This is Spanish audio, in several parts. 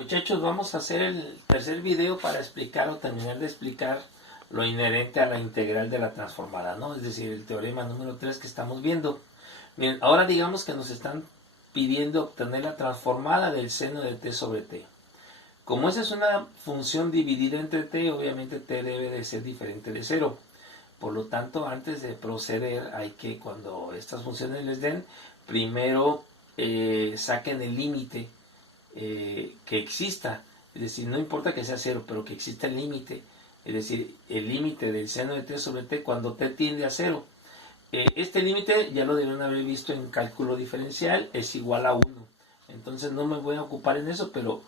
Muchachos, vamos a hacer el tercer video para explicar o terminar de explicar lo inherente a la integral de la transformada, ¿no? Es decir, el teorema número 3 que estamos viendo. Bien, ahora digamos que nos están pidiendo obtener la transformada del seno de t sobre t. Como esa es una función dividida entre t, obviamente t debe de ser diferente de 0. Por lo tanto, antes de proceder, hay que, cuando estas funciones les den, primero saquen el límite que exista. Es decir, no importa que sea 0, pero que exista el límite. Es decir, el límite del seno de t sobre t cuando t tiende a 0. Este límite ya lo deben haber visto en cálculo diferencial, es igual a 1. Entonces no me voy a ocupar en eso, pero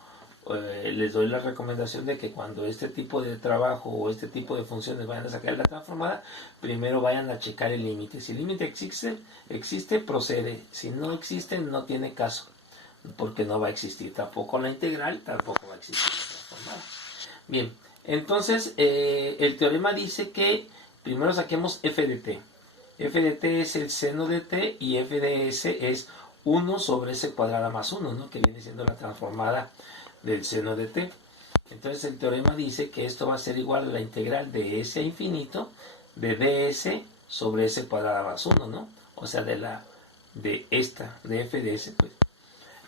les doy la recomendación de que cuando este tipo de trabajo o este tipo de funciones vayan a sacar la transformada, primero vayan a checar el límite. Si el límite existe, procede. Si no existe, no tiene caso, porque no va a existir tampoco la integral, tampoco va a existir la transformada. Bien, entonces el teorema dice que primero saquemos f de t. F de t es el seno de t y f de s es 1 sobre s cuadrada más 1, ¿no? Que viene siendo la transformada del seno de t. Entonces el teorema dice que esto va a ser igual a la integral de s a infinito de ds sobre s cuadrada más 1, ¿no? O sea, de f de s, pues.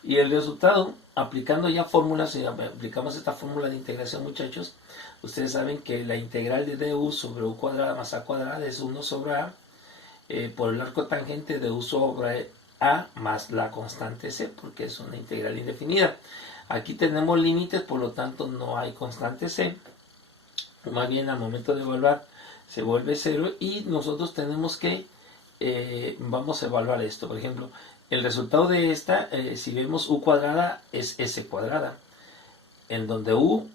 Y el resultado, aplicando ya fórmulas, si aplicamos esta fórmula de integración, muchachos, ustedes saben que la integral de du sobre u cuadrada más a cuadrada es 1 sobre a por el arco tangente de u sobre a más la constante c, porque es una integral indefinida. Aquí tenemos límites, por lo tanto no hay constante c. Más bien al momento de evaluar se vuelve 0 y nosotros tenemos que, vamos a evaluar esto. Por ejemplo, el resultado de esta, si vemos u cuadrada, es s cuadrada, en donde u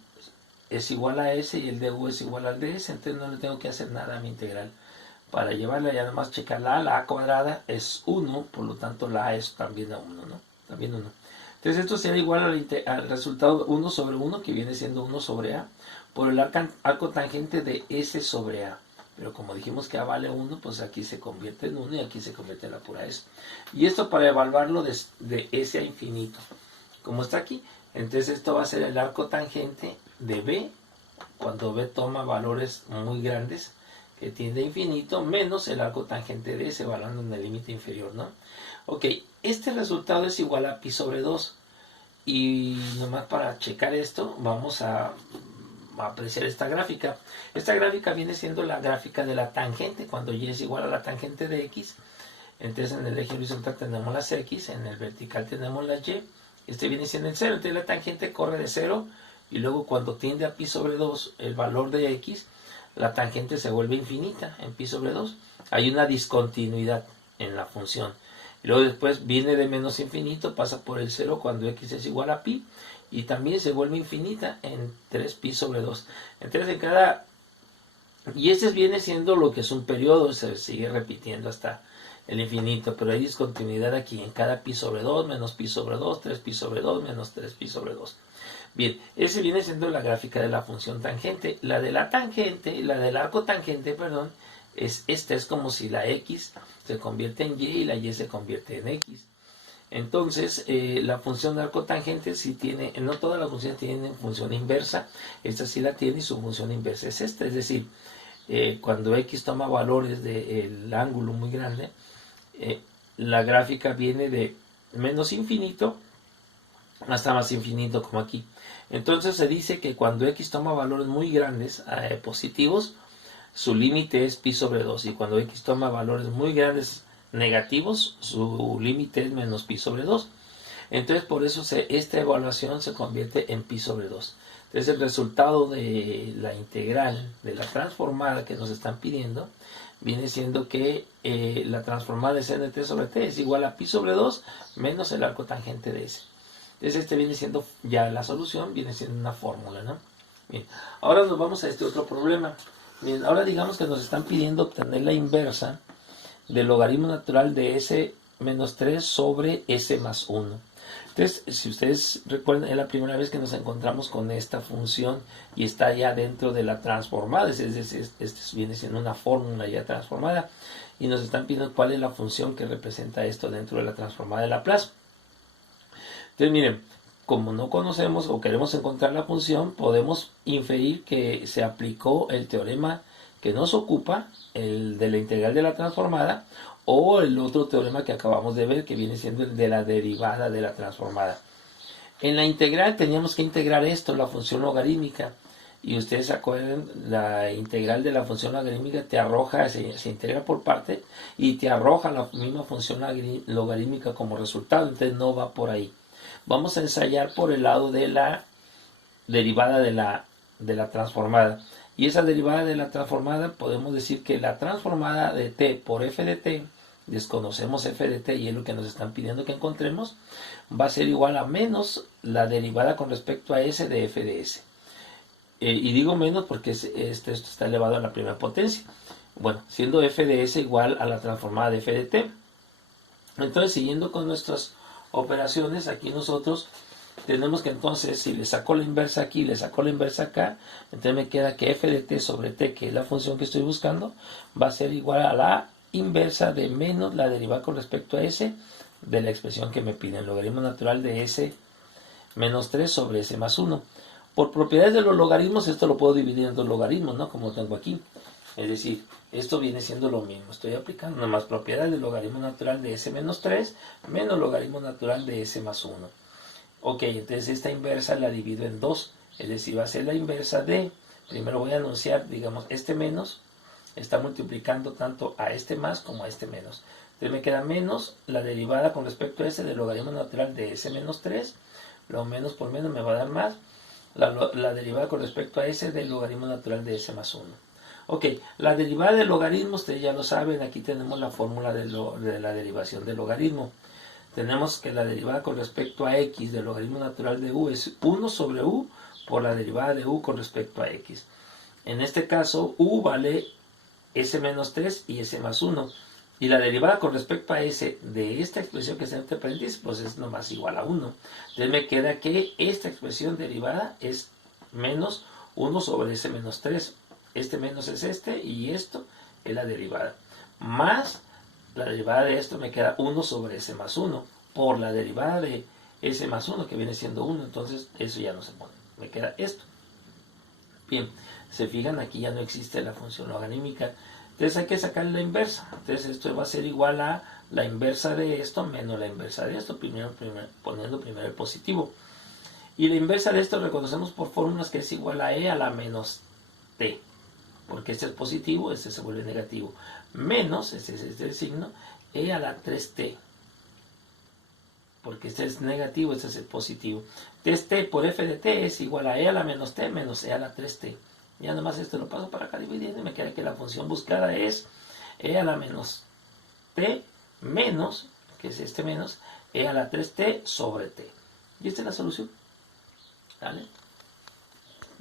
es igual a s y el de u es igual al de s, entonces no le tengo que hacer nada a mi integral. Para llevarla ya nada más checar la a cuadrada es 1, por lo tanto la a es también a 1, ¿no? También 1. Entonces esto será igual al resultado 1 sobre 1, que viene siendo 1 sobre a, por el arco tangente de s sobre a. Pero como dijimos que a vale 1, pues aquí se convierte en 1 y aquí se convierte en la pura s. Y esto para evaluarlo de s a infinito. Como está aquí, entonces esto va a ser el arco tangente de b, cuando b toma valores muy grandes, que tiende a infinito, menos el arco tangente de s, evaluando en el límite inferior, ¿no? Ok, este resultado es igual a pi sobre 2. Y nomás para checar esto, vamos a apreciar esta gráfica. Esta gráfica viene siendo la gráfica de la tangente, cuando y es igual a la tangente de x. Entonces en el eje horizontal tenemos las x, en el vertical tenemos las y. Este viene siendo el 0, entonces la tangente corre de 0, y luego cuando tiende a pi sobre 2 el valor de x, la tangente se vuelve infinita en pi sobre 2. Hay una discontinuidad en la función. Y luego después viene de menos infinito, pasa por el 0 cuando x es igual a pi, y también se vuelve infinita en 3pi sobre 2. Entonces en cada... Y este viene siendo lo que es un periodo, se sigue repitiendo hasta el infinito, pero hay discontinuidad aquí en cada pi sobre 2, menos pi sobre 2, 3pi sobre 2, menos 3pi sobre 2. Bien, ese viene siendo la gráfica de la función tangente. La de la tangente, la del arco tangente, perdón, es como si la x se convierte en y y la y se convierte en x. Entonces, la función de arco tangente sí tiene, no todas las funciones tienen función inversa, esta sí la tiene y su función inversa es esta, es decir, cuando x toma valores del ángulo muy grande, la gráfica viene de menos infinito hasta más infinito, como aquí. Entonces se dice que cuando x toma valores muy grandes, positivos, su límite es pi sobre 2, y cuando x toma valores muy grandes negativos, su límite es menos pi sobre 2. Entonces por eso esta evaluación se convierte en pi sobre 2. Entonces el resultado de la integral de la transformada que nos están pidiendo viene siendo que la transformada de seno de t sobre t es igual a pi sobre 2 menos el arco tangente de s. Entonces este viene siendo ya la solución, viene siendo una fórmula, ¿no? Bien, ahora nos vamos a este otro problema. Bien, ahora digamos que nos están pidiendo obtener la inversa del logaritmo natural de s menos 3 sobre s más 1. Entonces, si ustedes recuerdan, es la primera vez que nos encontramos con esta función y está ya dentro de la transformada. Este viene siendo una fórmula ya transformada y nos están pidiendo cuál es la función que representa esto dentro de la transformada de Laplace. Entonces, miren, como no conocemos o queremos encontrar la función, podemos inferir que se aplicó el teorema que nos ocupa, el de la integral de la transformada, o el otro teorema que acabamos de ver, que viene siendo el de la derivada de la transformada. En la integral teníamos que integrar esto, la función logarítmica. Y ustedes se acuerdan, la integral de la función logarítmica te arroja, se integra por parte y te arroja la misma función logarítmica como resultado. Entonces no va por ahí. Vamos a ensayar por el lado de la derivada de la transformada. Y esa derivada de la transformada, podemos decir que la transformada de t por f de t, desconocemos f de t y es lo que nos están pidiendo que encontremos, va a ser igual a menos la derivada con respecto a s de f de s. Y digo menos porque esto está elevado a la primera potencia. Bueno, siendo f de s igual a la transformada de f de t. Entonces, siguiendo con nuestras operaciones, aquí nosotros tenemos que entonces, si le saco la inversa aquí, le saco la inversa acá, entonces me queda que f de t sobre t, que es la función que estoy buscando, va a ser igual a la inversa de menos la derivada con respecto a s de la expresión que me piden, logaritmo natural de s menos 3 sobre s más 1. Por propiedades de los logaritmos, esto lo puedo dividir en dos logaritmos, ¿no? Como tengo aquí. Es decir, esto viene siendo lo mismo. Estoy aplicando nada más propiedades del logaritmo natural de s menos 3 menos logaritmo natural de s más 1. Ok, entonces esta inversa la divido en dos. Es decir, va a ser la inversa de, primero voy a anunciar, digamos, este menos está multiplicando tanto a este más como a este menos. Entonces me queda menos la derivada con respecto a s del logaritmo natural de s menos 3. Lo menos por menos me va a dar más. La derivada con respecto a s del logaritmo natural de s más 1. Ok, la derivada del logaritmo, ustedes ya lo saben, aquí tenemos la fórmula de la derivación del logaritmo. Tenemos que la derivada con respecto a x del logaritmo natural de u es 1 sobre u por la derivada de u con respecto a x. En este caso, u vale s menos 3 y s más 1. Y la derivada con respecto a s de esta expresión que está entre paréntesis, pues es nomás igual a 1. Entonces me queda que esta expresión derivada es menos 1 sobre s menos 3. Este menos es este y esto es la derivada. Más la derivada de esto me queda 1 sobre s más 1 por la derivada de s más 1 que viene siendo 1. Entonces eso ya no se pone. Me queda esto. Bien, se fijan, aquí ya no existe la función logarítmica. Entonces hay que sacar la inversa. Entonces esto va a ser igual a la inversa de esto menos la inversa de esto, poniendo primero el positivo. Y la inversa de esto reconocemos por fórmulas que es igual a e a la menos t. Porque este es positivo, este se vuelve negativo. Menos, este es el signo, e a la 3t. Porque este es negativo, este es el positivo. Entonces t por f de t es igual a e a la menos t menos e a la 3t. Ya nomás esto lo paso para acá dividiendo y me queda que la función buscada es e a la menos t menos, que es este menos, e a la 3t sobre t. Y esta es la solución. ¿Vale?